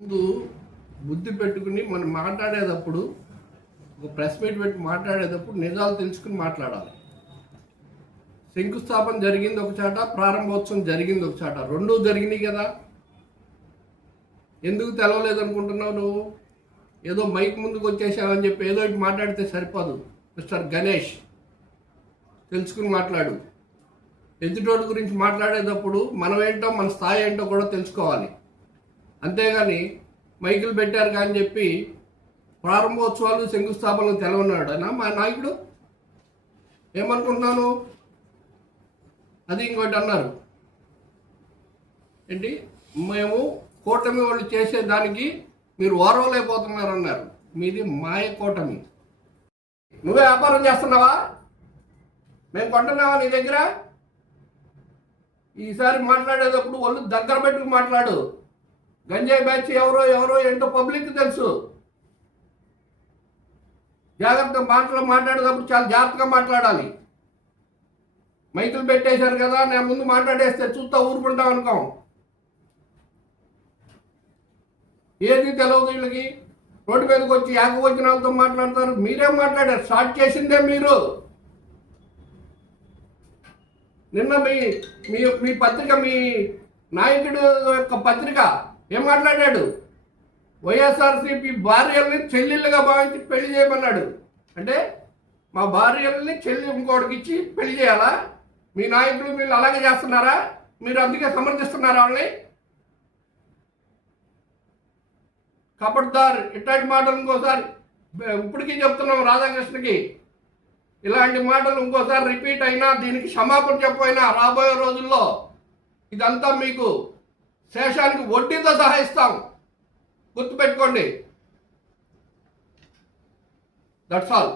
ముందు బుద్ధి పెట్టుకుని మనం మాట్లాడేటప్పుడు ఒక ప్రెస్ మీట్ పెట్టి మాట్లాడేటప్పుడు నిజాలు తెలుసుకుని మాట్లాడాలి. శంకుస్థాపన జరిగింది ఒక చాట, ప్రారంభోత్సవం జరిగింది ఒక చాట, రెండూ జరిగినాయి కదా. ఎందుకు తెలవలేదు అనుకుంటున్నావు నువ్వు? ఏదో మైక్ ముందుకు వచ్చేసావని చెప్పి ఏదో ఇటు మాట్లాడితే సరిపోదు. మిస్టర్ గణేష్, తెలుసుకుని మాట్లాడు. ఎదుటోడి గురించి మాట్లాడేటప్పుడు మనం ఏంటో మన స్థాయి ఏంటో కూడా తెలుసుకోవాలి. అంతేగాని మైకులు పెట్టారు కానీ చెప్పి ప్రారంభోత్సవాలు శంకుస్థాపనలు తెలవన్నాడు అయినా మా నాయకుడు. ఏమనుకుంటున్నాను? అది ఇంకోటి అన్నారు ఏంటి, మేము కూటమి వాళ్ళు చేసేదానికి మీరు ఓర్వలేకపోతున్నారు అన్నారు. మీది మాయ కూటమి. నువ్వే వ్యాపారం చేస్తున్నావా? మేము కొంటున్నావా నీ దగ్గర? ఈసారి మాట్లాడేటప్పుడు వాళ్ళు దగ్గర పెట్టుకుని మాట్లాడు. గంజాయి బ్యాచ్ ఎవరో ఎవరో ఏంటో పబ్లిక్ తెలుసు. జాగ్రత్తగా మాట్లాడేటప్పుడు చాలా జాగ్రత్తగా మాట్లాడాలి. మైకులు పెట్టేశారు కదా, నేను ముందు మాట్లాడేస్తే చూస్తా ఊరుకుంటాం అనుకోం. ఏది తెలియదు వీళ్ళకి. రోడ్డు మీదకి వచ్చి ఏకవచనాలతో మాట్లాడతారు. మీరేం మాట్లాడారు? స్టార్ట్ చేసిందే మీరు. నిన్న మీ పత్రిక, మీ నాయకుడు యొక్క పత్రిక ఏం మాట్లాడాడు? వైఎస్ఆర్సీపీ భార్యల్ని చెల్లెళ్ళుగా భావించి పెళ్లి చేయమన్నాడు. అంటే మా భార్యల్ని చెల్లి ఇంకోటికి ఇచ్చి పెళ్లి చేయాలా? మీ నాయకులు మీరు అలాగే చేస్తున్నారా? మీరు అందుకే సమర్థిస్తున్నారా వాళ్ళని? కపట్దార్, ఇట్లాంటి మాటలు ఇంకోసారి ఇప్పటికీ చెప్తున్నాం రాధాకృష్ణకి, ఇలాంటి మాటలు ఇంకోసారి రిపీట్ అయినా దీనికి క్షమాపణ చెప్పైనా రాబోయే రోజుల్లో ఇదంతా మీకు శేషానికి వడ్డీతో సహా ఇస్తాం. గుర్తుపెట్టుకోండి. That's all.